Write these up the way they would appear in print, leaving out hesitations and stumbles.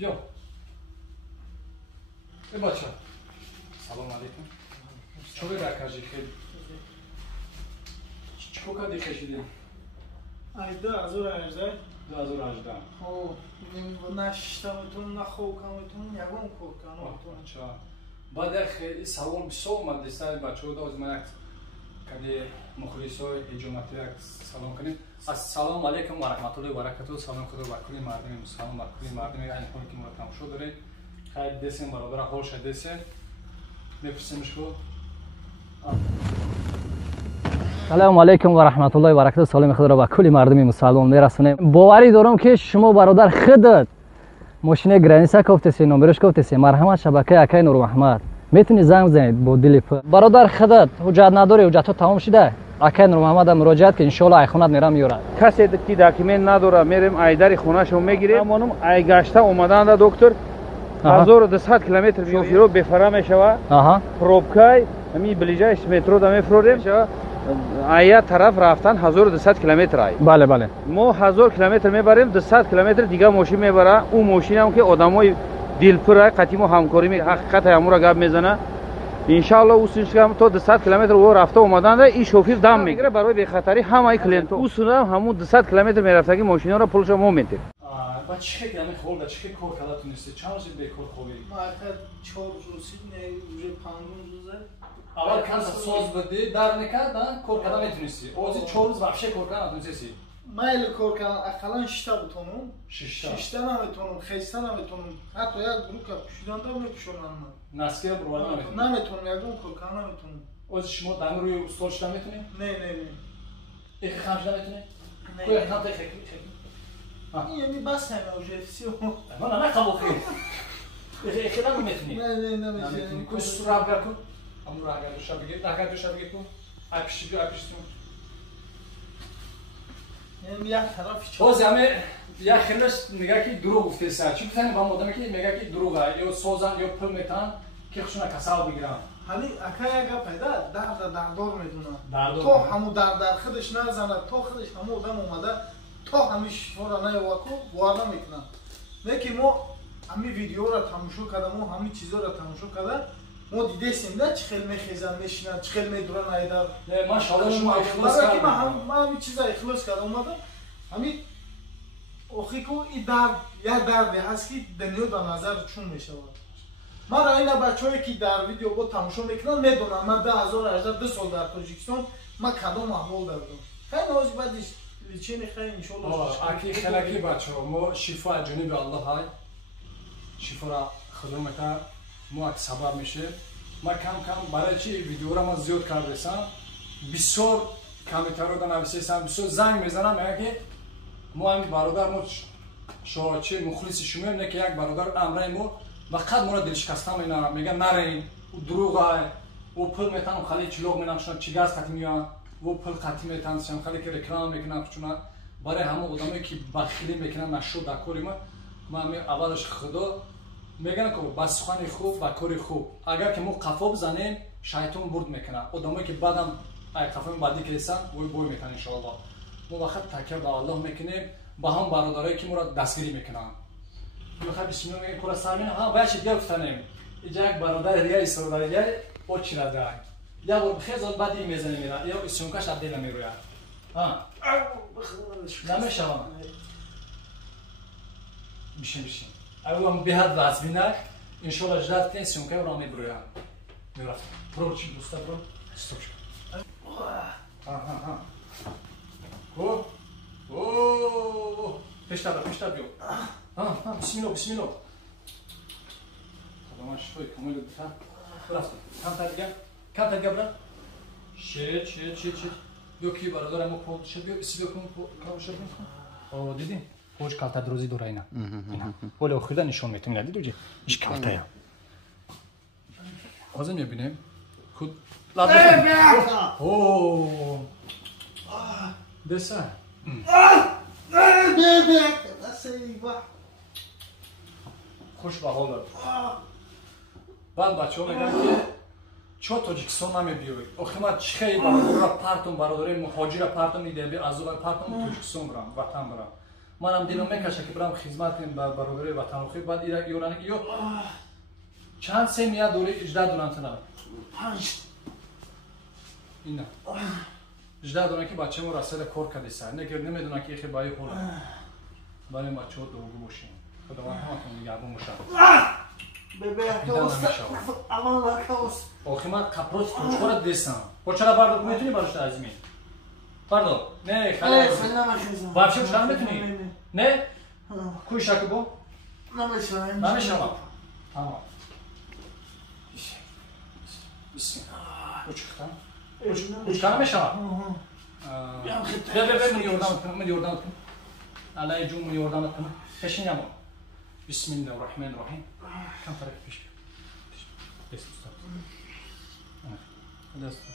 بیا ای بچه سلام علیکم چوبه رکشی خیلی چکو کدی کشیدی؟ ایده 2018 2018 خب نشتمتون نخوکمتون یگون کورکناتون بچه بعد خیلی سوال بسیار اومد سر بچه ها داز من کدی مخلص های حجومتی سلام کنیم السلام علیکم و رحمت الله و برکاته سلام خدا بر کل مردم مسلمان بر کل مردم این خون که ما تماشا دارید خیلی دستیم برادر حال شده دسته بپرسیمش کو سلام علیکم و رحمت الله و برکاته سلام خدا به کل مردم مسلمان میرسونیم باوری دارم که شما برادر خودت ماشین گرانیسا کوفتسی نمبرش کوفتسی مرحمت شبکه اکای نور محمد میتونی زنگ بزنید با دل برادر خودت حجت نداری حجت تمام شده اکای نور محمد مراجعت که ان شاء الله ای خونت میرم میاره کسی که داکیومنت نداره میریم ایدر خونه‌شو میگیریم همونم ای گشته اومدن دکتر 1200 کیلومتر میرو بفرا میشوه پروبکای می بلیجایش مترو دا میفروریم ایا طرف رفتن 1200 کیلومتر ای بله بله ما 1000 کیلومتر میبریم 200 کیلومتر دیگه ماشین میبره اون ماشین هم که آدمای دلپر قطیم و همکاری می حقیقت امور گپ میزنه ان شاء الله اوسش هم تو 200 کیلومتر و رفته اومدن این شوفیر دم میگیره برای بی خطری همه کلینت اوسنا همون 200 کیلومتر میرفتگی ماشینا رو پولش ما میدیم با چه گامی خورده چه کار کردت نیستی چند روز بیکار خوبی ما اکا 4 روزی نه روز 5 روزه اول کاز سوز بدی در نکرد کار کردن میتونستی اوزی 4 روز вообще کار کردن نتونستی مایل کار کردن اقلا 6 تا بتونم 6 تا نمیتونم خیسته نمیتونم حتی یک بروک پوشیدن دارم میپوشونم نسکه برو نمیتونم یگون کار کردن نمیتونم اوز شما دم روی استول شدن میتونی نه یک خمش نمیتونی کوی خمت خیلی این یعنی بس همه اوجفسیو نه قبول خیلی خیلی نمیتونی نه نمیتونی کوی سراب کن امور اگر دو شب بگیر اگر دو شب بگیر کن اپیش بیا اپیش تو یعنی یک طرف باز همه یک خیلیش نگاه کی دروغ گفته سر چی گفتن با مادامی که میگه کی دروغه یا سوزن یا پل میتن که خشونه کسال بگیرن حالی اکا یگا پیدا دردار میدونه تو همو در خودش نزنه تو خودش همو آدم اومده تو همیش فورا نیواکو وارد میکنن لیکن ما همین ویدیو را تماشا کردم و همین چیزا را تماشا کردم ما دیدیم نه چه خیلی میخیزن میشینن چه خیلی میدورن ایدار نه ماشاءالله شما اخلاص کردید من همین چیزا اخلاص کردم اومدم همین اخی کو این درد یا دردی هست که دنیا در نظر چون میشه من را اینا بچه‌ای که در ویدیو با تماشا میکنن میدونن من 2018 2 سال در تاجیکستان من کدام احوال داشتم خیلی از بعدش لیچین خیلی ان شاء الله اکی خلاکی بچه‌ها ما شفا از جانب الله های شفا را خدا میکنه ما سبب میشه ما کم برای چی ویدیو را ما زیاد کردیم بسیار کامنت‌ها رو نوشتم بسیار زنگ میزنم میگه که ما هم برادر ما شاچه مخلص شما اینه که یک برادر امره ما وقت ما را دل شکسته میگن نرین دروغه و پول میتن خالی چلوغ مینخشن چی گاز قطعی میان و پول قطعی میتن شن خالی که رکلام میکنن چون برای همه آدمایی که بخیلی میکنن مشهور در کاری ما هم اولش خدا میگن که با سخن خوب با کار خوب اگر که ما قفا بزنیم شیطان برد میکنه آدمایی که بعدم ای قفا بعدی که هستن وای بوی میکنن ان شاء الله ما وقت تکیه به الله میکنیم با هم برادرایی که ما را دستگیری میکنن میخوام بسم الله میگه کلا سامین ها باشه دیگه گفتنم اینجا یک برادر دیگه ایستاد دیگه او چی را داره یا بر خیزان بعدی میزنه میره یا اسمکش عبدل میروه ها نمیشه میشه اولم به هر واسبینک ان شاء الله جدات کن سمکه رو میبروه میره برو چی دوستا برو استوب ها او پیشتر بیو بسم الله خدا ما شوی کامل بفهم برافت کم تا گبر چه دو کی برادر ما پول شد بیو اسی بکن کارو شد او دیدی پوچ کالتا دروزی دور اینا ولی اخیرا نشون میتونی ندید دوجی ایش کالتا یا آزم میبینیم خود اوه دسا خوش به حال دارد بعد بچه ها میگن که چرا تاجیکستان نمیبیایی آخه من چه برادر را پرتم برادر مهاجر پرتم میده از اون پرتم تاجیکستان برم وطن برم منم دلم میکشه که برم خدمت کنم به برادرای وطن خوب. بعد ایرانی که چند سنیا دوره 18 دونم 5 اینا 18 دونه که بچه ما رسل کار کرده سر نگر نمیدونه که خیلی بایی خوله برای بچه ها دوگو باشیم خدا من همتون نگهبون باشم آخی من کپروس توچخورت دیستم با چرا بردار میتونی برشت ازمین بردار نه خیلی برشم چرا میتونی نه کوی شکو با نمیشم تمام بسم الله uçuktan. Uçuktan mı şama? Be من yordam ettim. Alay cum yordam ettim. Peşin yapma. Bismillahirrahmanirrahim. Kan taraf peş. Des usta. Evet. Des usta.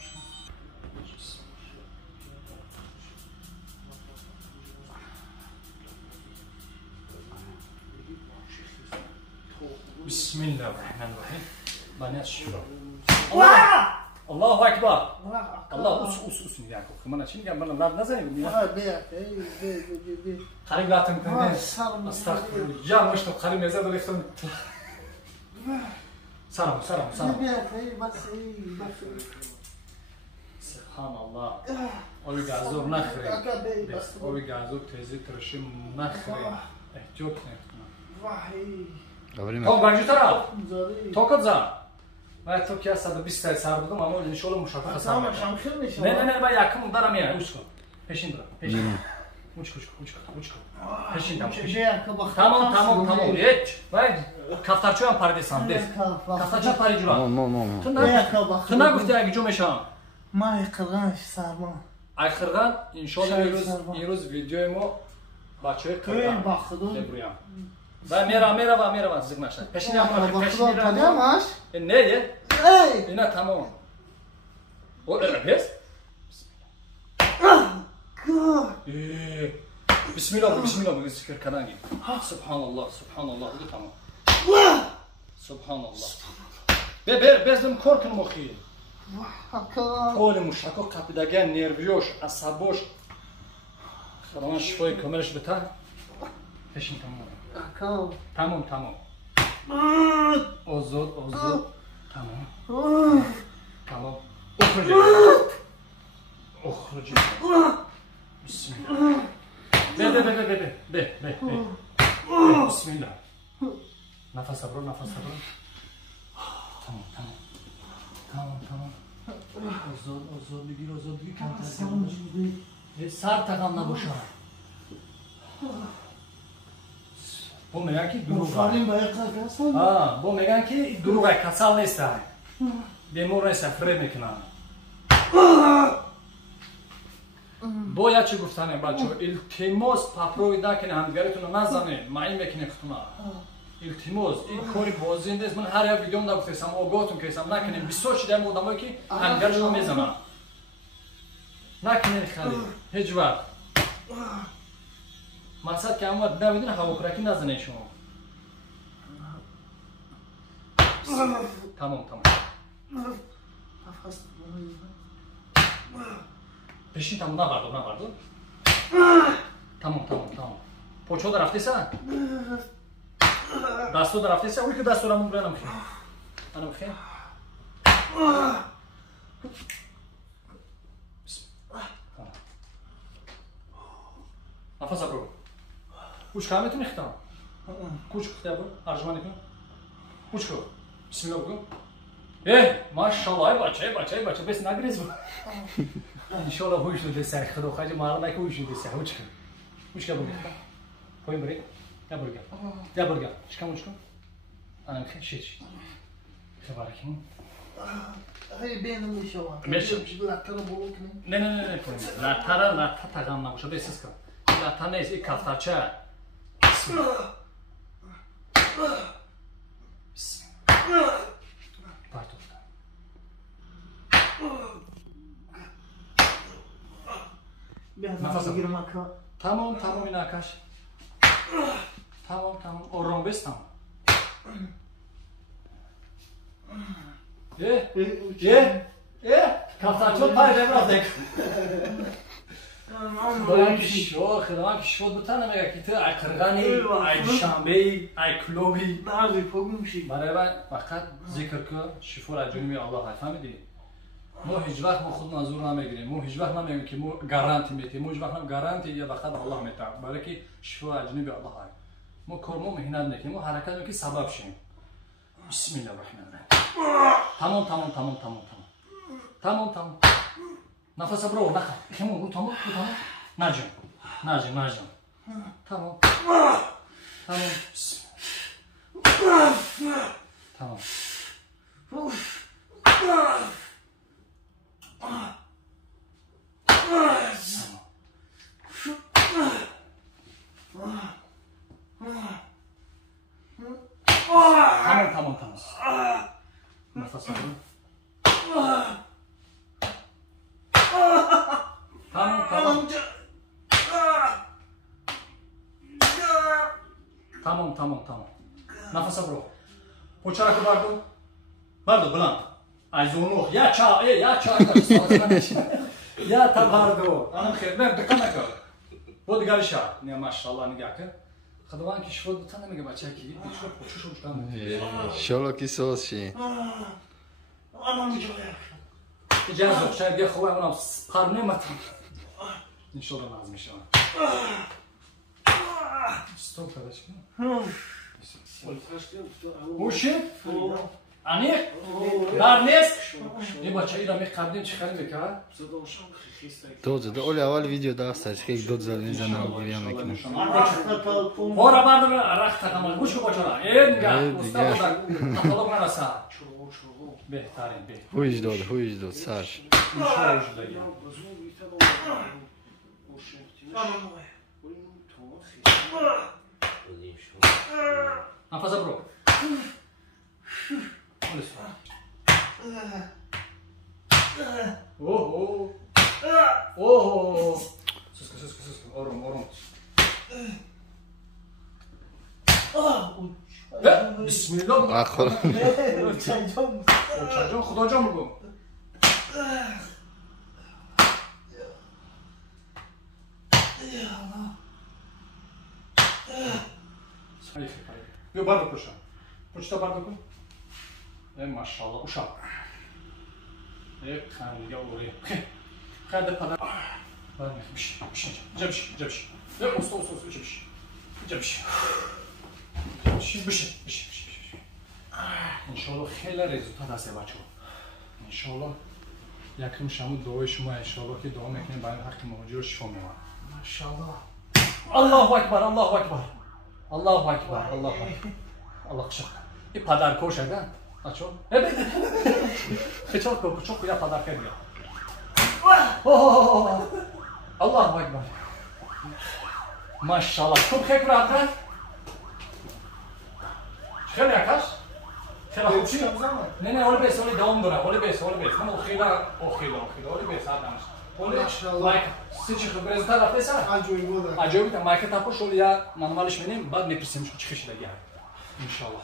Bismillahirrahmanirrahim. Bana şükür. Allahu Ekber. Allah us میگه که من چی میگم من لب نزنیم قریب لاتم کنه استغفر یا مش تو قریب نزد ریختم سلام سبحان الله اوی گازور نخری اوی گازور تیزی ترشی نخری احتیاط نکنه تو بانجی طرف تو کجا من تو که 120 تا سر بودم اما ان شاء الله مشابه سر میشه نه من یکم دارم میام اوش کن پیشین برم پیشین اوچ پیشین تمام هیچ وای کافتارچو هم پردیسام دست کافتارچو پاری جورا تو نگفتی اگه جو میشم ما قرغان سرما قرغان ان شاء الله امروز ویدیو ما بچه‌های قرغان با خدا و میرم زیگ نشد پیشین هم پیشین میرم نه اینا تمام او بس بسم الله بگو ذکر کردن سبحان الله بگو تمام سبحان الله بزدم کار کنم اخی قول مشکل قپیدگه نرویوش عصبوش خداوند شفای کاملش بده پیشین تمام آزاد تمام اخرج بسم الله به بسم الله نفس برو تمام آزاد بگیر کمتر سر تکان نباشه بو میگن که دروغه بو میگن که دروغه کسل نیسته بیمور نیسته فریب میکنن باید چی گفتنه بچه التماس پاپروی نکنه همدیگرتون رو نزنه معین میکنه خطونه التماس این کاری بازی نیست من هر یک ویدیوم نگفتم آگاهتون کردم نکنیم بسیار شده هم آدمایی که همدیگرشون رو میزنن نکنین خیلی هیچ وقت مقصد که همه نمیدونه هواکرکی نزنه شما تمام پیشین تمام نبردار تمام پوچو در رفته سن دستو در رفته سن اوی که دستو رمون برنم خیلی نفس برو کوچ که میتونی خیتم کوچ خیته برو ارجمانی کن کوچ کن بسم الله بگو ماشاءالله بچه بس نگریز برو انشالله هوش رو دسته خدا خواهی معلوم نکه هوش رو دسته کوچ که برو پایین بری یا برگرد چکم انم خیلی شیچ خبر کن هی بینم میشه لطه رو بلو کنیم نه لطه تقام نباشه بسیز کن لطه نیست این کفترچه بسم الله پرتو نفس بگیرم اکا تمام این اکش تمام آرام بستم کفترچه پای دیم را دیکن خداوند که شد بتانه میگه که تو ای قرغانی ای دوشنبه ای کلوبی درد پاگو میشی. برای من فقط ذکر که شفا را جنبی الله های فهمیدی؟ ما هیچ وقت ما خود منظور نمیگیریم، ما هیچ وقت نمیگیم که ما گارانتی میتیم، ما هیچ وقت هم گارانتی یا فقط الله میتیم، برای که شفا جنبی الله های ما کار ما مهنت نکنیم، ما حرکت میکنیم که سبب شیم. بسم الله الرحمن الرحیم. تمام. نفس برو نخ. خمون رو تمام. نجم. تمام. تمام. نفس برو. تمام. نفس برو. پوچه که بردو بلند. از اونو یا چا یا تا بردو. آنم خیر نه دکان نکرد. بود دیگری شد. نه ماشاءالله نگاه کن. خداوند که شفت بتونه میگه بچه کی دیشب پوچه‌شو بکنم. انشالله که سوز شی. آنم جویا. اجازه شاید یه خوبه اونم قرنه متن. انشالله لازم میشه. استوب کردش کن. موشی؟ انیق؟ در نیست؟ این بچه ای را می قبلیم چی خیلی میکرد؟ دوزه اولی اول ویدیو داست است که یک دو زل میزنه و گریه میکنه بارا بردم رخت تقامل گوش که بچه را این نگه استاد بودن اطلاق نرسه بهترین هویج داد سرش نفس برو اوه سوسکو آروم بسم الله خدا جان بگو بیا بردو پشتم پشتا بردو کن ماشاءالله uşak خانگی اوری خرد پدر برمیخ جبش جبش انشالله خیلی رزولتات هست بچه انشالله یکم شما دعای شما انشالله که دعا میکنیم برای حق موجی رو شفا میوان ماشاءالله الله اکبر الله قشق این پدر کوش هدن aço çok ya kadar kemiyor Allahu Ekber maşallah çok hep rahat خیلی yaklaş نه öyle bes öyle devam dura öyle bes ama o khila öyle bes adamız öyle like sizce rezultat yaptıysa acayip de market tapo şöyle ya manuel işmenim bak ne pisim çıkışı da geldi inşallah